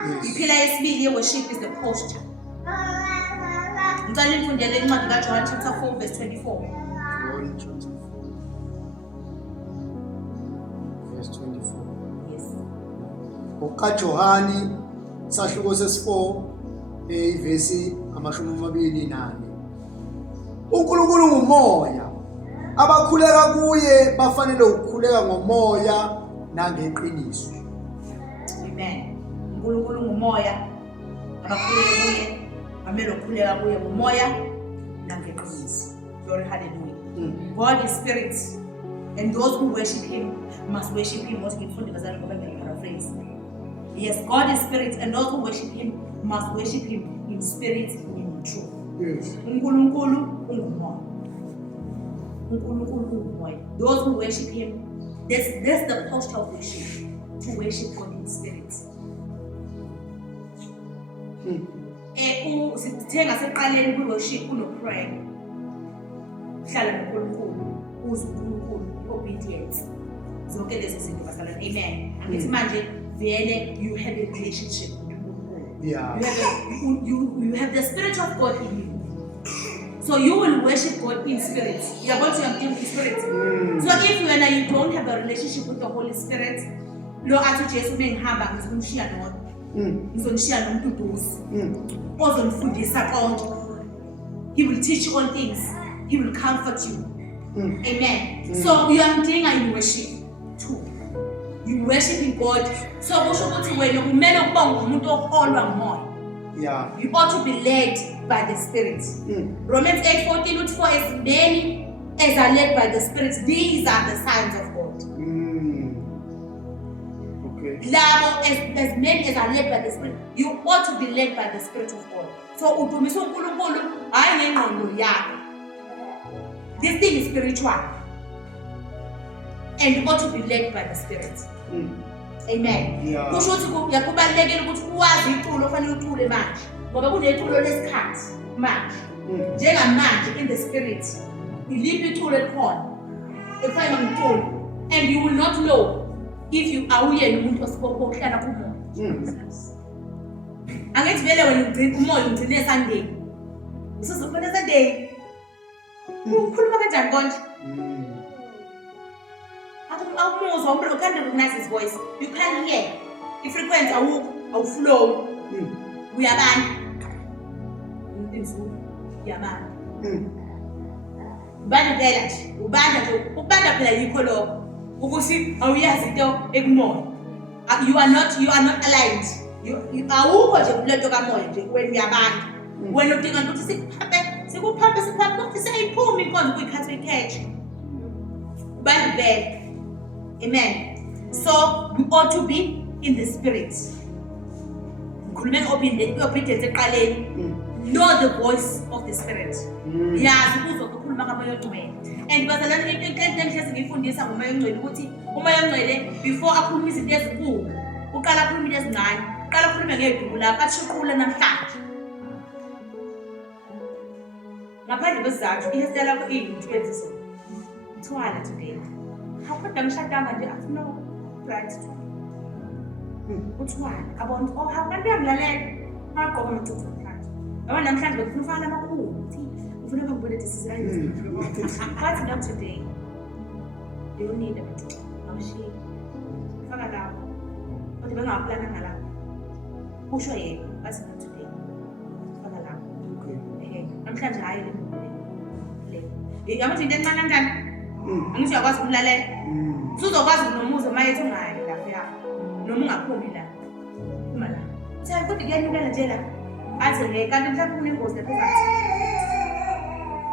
Iphila yesibili ye-worship is the posture. Ngicela nifundele incwadi kaJohn chapter 4 verse 24. John chapter 4 verse 24. Yes. UkaJohani sahluko sesi4 ivesi 24. uNkulunkulu ngumoya, abakhuleka kuye bafanele ukukhuleka ngomoya nangeqiniso. Amen. uNkulunkulu ngumoya, abakhuleka kuye amele ukukhuleka kuye ngomoya nangeqiniso. Glory, hallelujah. God is spirit, and those who worship him must worship him. What ngifunda ngazali ngoba ngiyaphrase. Yes, God is spirit, and those who worship him must worship him in spirit and in truth. Yes. uNkulunkulu ungumoya. uNkulunkulu ungumoya. Those who worship him, that's the posture of worship, to worship God in spirit. Sithenga seqaleni ku-worship kuno-prayer. Hlala noNkulunkulu, uze uNkulunkulu, obedience. Zonke lezo zinto basalana. Amen. Angithi manje vele you have a relationship with uNkulunkulu. Yeah. You have the spirit of God in you. So you will worship God in spirit. You are going to have in spirit. So if you don't have a relationship with the Holy Spirit, lo athi Jesu mengihamba ngizomshiya nodwa. Ngizomshiya nomduduzi. Ozonifundisa konke. He will teach you all things. He will comfort you. Amen. So you are doing in worship too. You worshiping God. So kusho ukuthi wena kumele ukuba ngumuntu oholwa ngumoya. Yeah. You ought to be led by the Spirit. Romans 8:14, for as many as are led by the Spirit, these are the signs of God. Okay. As many as are led by the Spirit, you ought to be led by the Spirit of God. So udumisa uNkulunkulu hayi ngengqondo yakho. This thing is spiritual, and you ought to be led by the Spirit. Amen. Yeah. Kusho ukuthi yakubalekela ukuthi uwazi iculo ofanele ucule manje. Ngoba kuneculo lesikhathi manje. Njengamanje in the spirit. Iliphi iculo elikhona. Ekufanele ngiculo. And you will not know if you awuyena umuntu osibokuhlala kumoya. Angithi vele wena ugcina umoya ugcina esandeni. Usuzofuna esandeni. Ukhuluma kanjani konje? You can't recognize his voice. You can't hear. The frequency will flow. We are banned. Ubanda phela nje, ubanda phela yikho lokho. Ukuthi awuyazi into ekumoya. You are not aligned. You awukho nje kulento kamoya nje wena uyabanda. Wena udinga ukuthi sikuphaphe ukuthi seyiphuma inkonzo kuyikhathi catch. Ubanda phela. Amen. So you ought to be in the spirit. Obedience eqaleni. Know the voice of the spirit. Yazi ukuzokhuluma kamoya ongcwele. And bazalana into enhle ngifundisa ngomoya ongcwele ukuthi umoya ongcwele before akhuluma izinto ezinkulu, uqala akhuluma into ezincane. Uqala akhuluma ngedumo lakhe ashiqula namhlanje. Ngaphandle kwesizathu ihestyle lakho iyinto so. Mthwala today. Kodwa ngishadanga nje afuna right to. Uthwala abantu abantu yamlalela aqoka amacici namhlanje. Yabona namhlanje bekufuna ufana amakhulu uthi ufuna ngibone desizayini. But not today. You don't need it. Awushi. Faka lapho. Kodwa bengaplana ngala. Kusho yena but not today. Faka lapho. Okay. Namhlanje hayi le. Yabona into encane kanjani? Angisho yakwazi ukulalela. Usuzokwazi nomuzo mayethi ungayi lapha. Noma ungaphumi la. Uma la. Uthe kodwa kuyanikela nje la. Athi ngeke kanti mhlawumbe kunengozi lapha phakathi.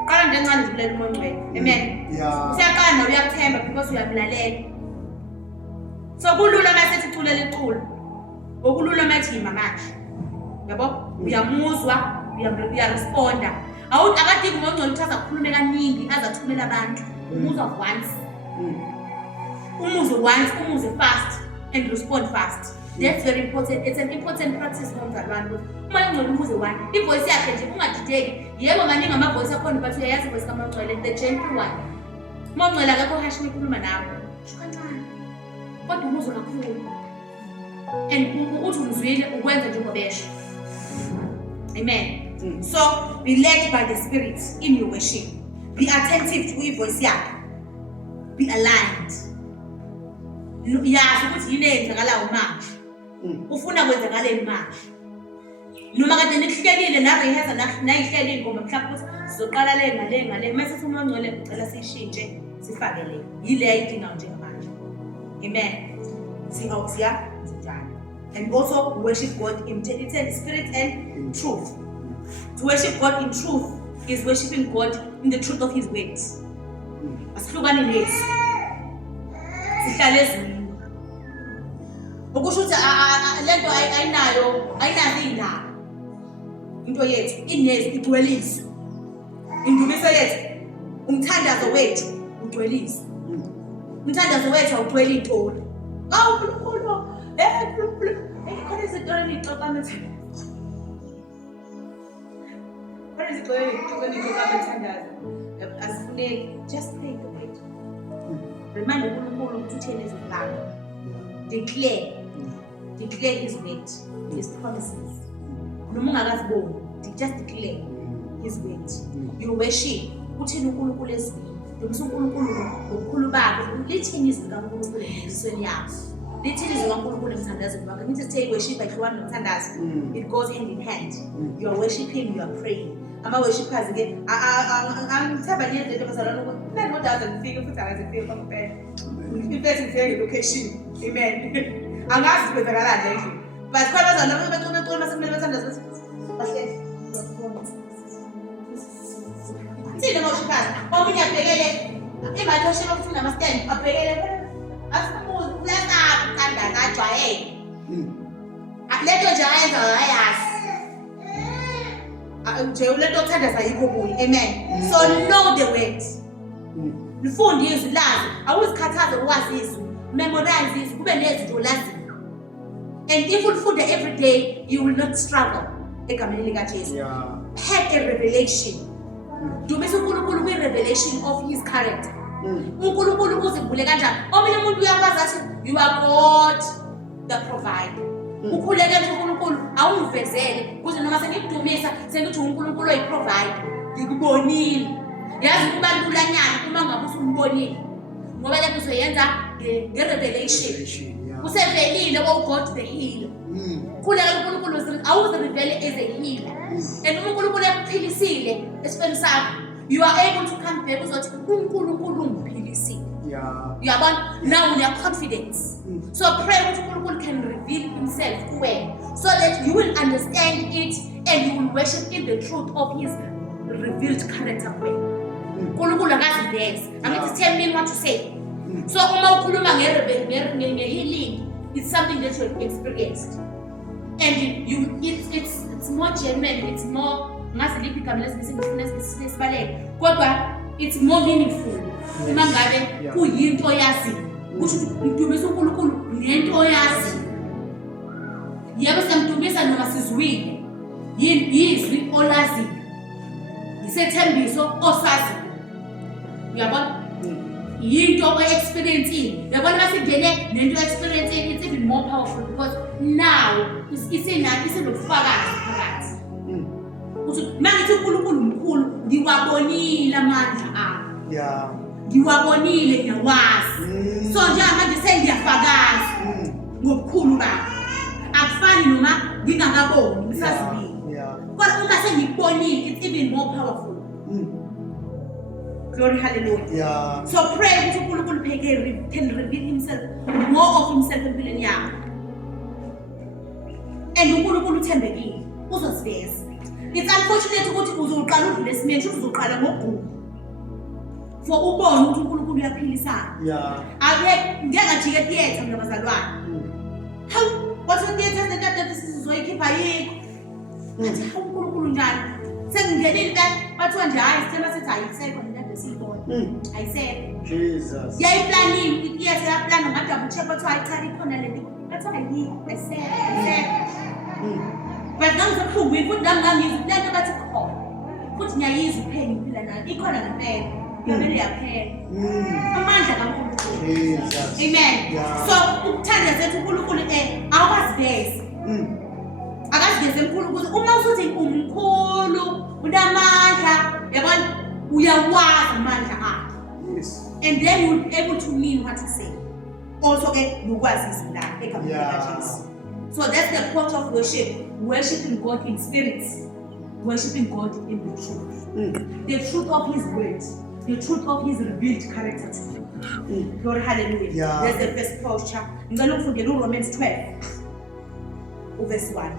Qala nje encane ukulela umoya ongcwele. Amen. Yeah. Usiyaqala nawe uyakuthemba because uyamlalela. So kulula mase sithulela iculo. Okulula mathima manje. Yabo? Uyamuzwa, uyaresponda. Akadingi umuntu ongcwele uthatha ukukhuluma kaningi azathumela abantu. Umuzwa once. Umuze fast and respond fast. That's very important. It's an important practice for abantu. Uma ungcwele umuze one. Ivoice yakhe nje ungadideki. Yebo maningi amavoice akhona but uyayazi voice kaMangcwele the gentle one. Uma ungcwele akakho hashi nikhuluma nawe. Sho kancane. Kodwa umuze kakhulu. and uthi umzwile ukwenza njengobesha. Amen. So be led by the Spirit in your worship. Be attentive to voice yakhe. Be aligned. Yazi ukuthi yini eyenzakalayo manje. Ufuna kwenzakaleni manje. Noma kade nihlelile na rehearsa nayihleli ingoma mhlawumbe ukuthi sizoqala le ngale mase sifuna ongcwele ucela sishintshe sifake le. Yile ayidinga nje manje. Amen. Siya njalo. And also worship God in spirit and in truth. To worship God in truth is worshiping God in the truth of His ways. Asihlukani lezi. Sihlale ezweni. Ukusho ukuthi lento ayinayo into yethu inezi igcwelise. Indumiso yethu umthandazo wethu ugcwelise. Umthandazo wethu awugcwele intoni. UNkulunkulu khona izinto enixoxa methanda. Khona izinto enixoxa methandazo. Asifuneki, just pray the word. Remind uNkulunkulu ukuthi uthini izihlalo. Declare His word, His promises. Noma ungakaziboni, just declare His word. You worship uthini uNkulunkulu ezweni. Ndomisa uNkulunkulu ngokukhulu bakhe, lithini izwi kaNkulunkulu empilweni yakho. Lithini izwi kaNkulunkulu emthandazweni wakho. Ngithi say worship ayihlukani nomthandazo. It goes hand in hand. You are worshiping, you are praying. Ama worshipers ke angithaba nje into bazalwana ukuthi nani kodwa azifike futhi akazifike kwaphela. Impethu ngifike ngelocation. Amen. Angazi kwenzakalani nje. But khona bazalwana becona masemele bathandaza bahle. Thina worshipers omunye abhekele imatho shema kufuna ama stand abhekele asimuzi kulapha ukuthandaza ajwayele. Leto nje ayenza ayazi. Lento okuthandaza yikho kuye. Amen. So know the word. Lifunde izwi lazi. Awuzikhathaze ukwazi izwi. Memorize izwi kube nezinto olaziyo. And if you funde every day, you will not struggle. Egameni lika Jesu. Have a revelation. Dumisa uNkulunkulu kwi revelation of His character. uNkulunkulu uzivule kanjani? Omunye umuntu uyakwazi athi you are God the provider. Ukhuleke uNkulunkulu awungivezele kuze noma sengidumisa sengithi uNkulunkulu oyiprovider ngikubonile. Yazi kubalula nyana uma ngabe usumbonile. Ngoba lapho uzoyenza ngerevelation. Usevelile God the healer. Khuleka uNkulunkulu awuzirevele as a healer. And uNkulunkulu ekuphilisile esifeni sakho. You are able to come back uzothi uNkulunkulu ungiphilisile. You are born now in your confidence. So pray that uNkulunkulu can reveal Himself to you, so that you will understand it and you will worship in the truth of His revealed character. uNkulunkulu akazivezi. Angithi tell me what to say. So uma ukhuluma nge-healing, it's something that you have experienced, and it's more genuine. It's more it's more meaningful. Uma ngabe kuyinto oyaziyo ukuthi umdumisa uNkulunkulu ngento oyaziyo. Yebo samdumisa noma sizwile yizwi olaziyo. Isethembiso osaziyo. Uyabona? Yinto oyi-experiencing. Uyabona masingene nento oyi-experiencing, it's even more powerful because now isenobufakazi phakathi. Ukuthi mangithi uNkulunkulu mkhulu ngiwabonile amandla akhe. Ngiwabonile ngiyawazi. So njengamanje sengiyafakaza ngobukhulu bakhe. Akufani noma ngingakaboni ngisazibili. Kodwa uma sengibonile it's even more powerful. Glory, hallelujah. So pray that uNkulunkulu can reveal Himself, more of Himself empilweni yakho. And uNkulunkulu uthembekile uzosiveza. It's unfortunate ukuthi uzoqala udlule esimeni ukuthi uzoqala ngogugu. For ubone ukuthi uNkulunkulu uyaphilisana. Ngeke ngajike theater ngabazalwane. Hawu, wathi theater zentatha sizoyikhipha yikho. Ngathi hawu uNkulunkulu njani? Sengingenile la bathiwa nje hayi sithemba sethi ayisekho nento esiyibona. Ayisekho. Jesus. Yayiplaniwe theater yaplana ngadabu check bathiwa ayichali ikhona lento. Bathiwa ayikho esekho. But now the futhi nangangizwi lento bathi khona. Futhi ngiyayizwa ipheni impila nayo ikhona ngempela. Kamele yaphela. Amandla kaNkulunkulu. Jesus. Amen. Yeah. So ukuthanda zethu uNkulunkulu awukazivezi. Akazivezi enkulunkulu uma usuthi umkhulu unamandla yabona uyawazi amandla akhe. Yes. And then you'll be able to mean what you say. Also get nukwazi izwi egameni Yeah. likaJesu. So that's the point of worship. Worshiping God in spirit. Worshiping God in the truth. The truth of His word. The truth of His revealed character to you. Glory, hallelujah. Yeah. That's the first posture. Ngicela ufundele uRomans 12 verse 1.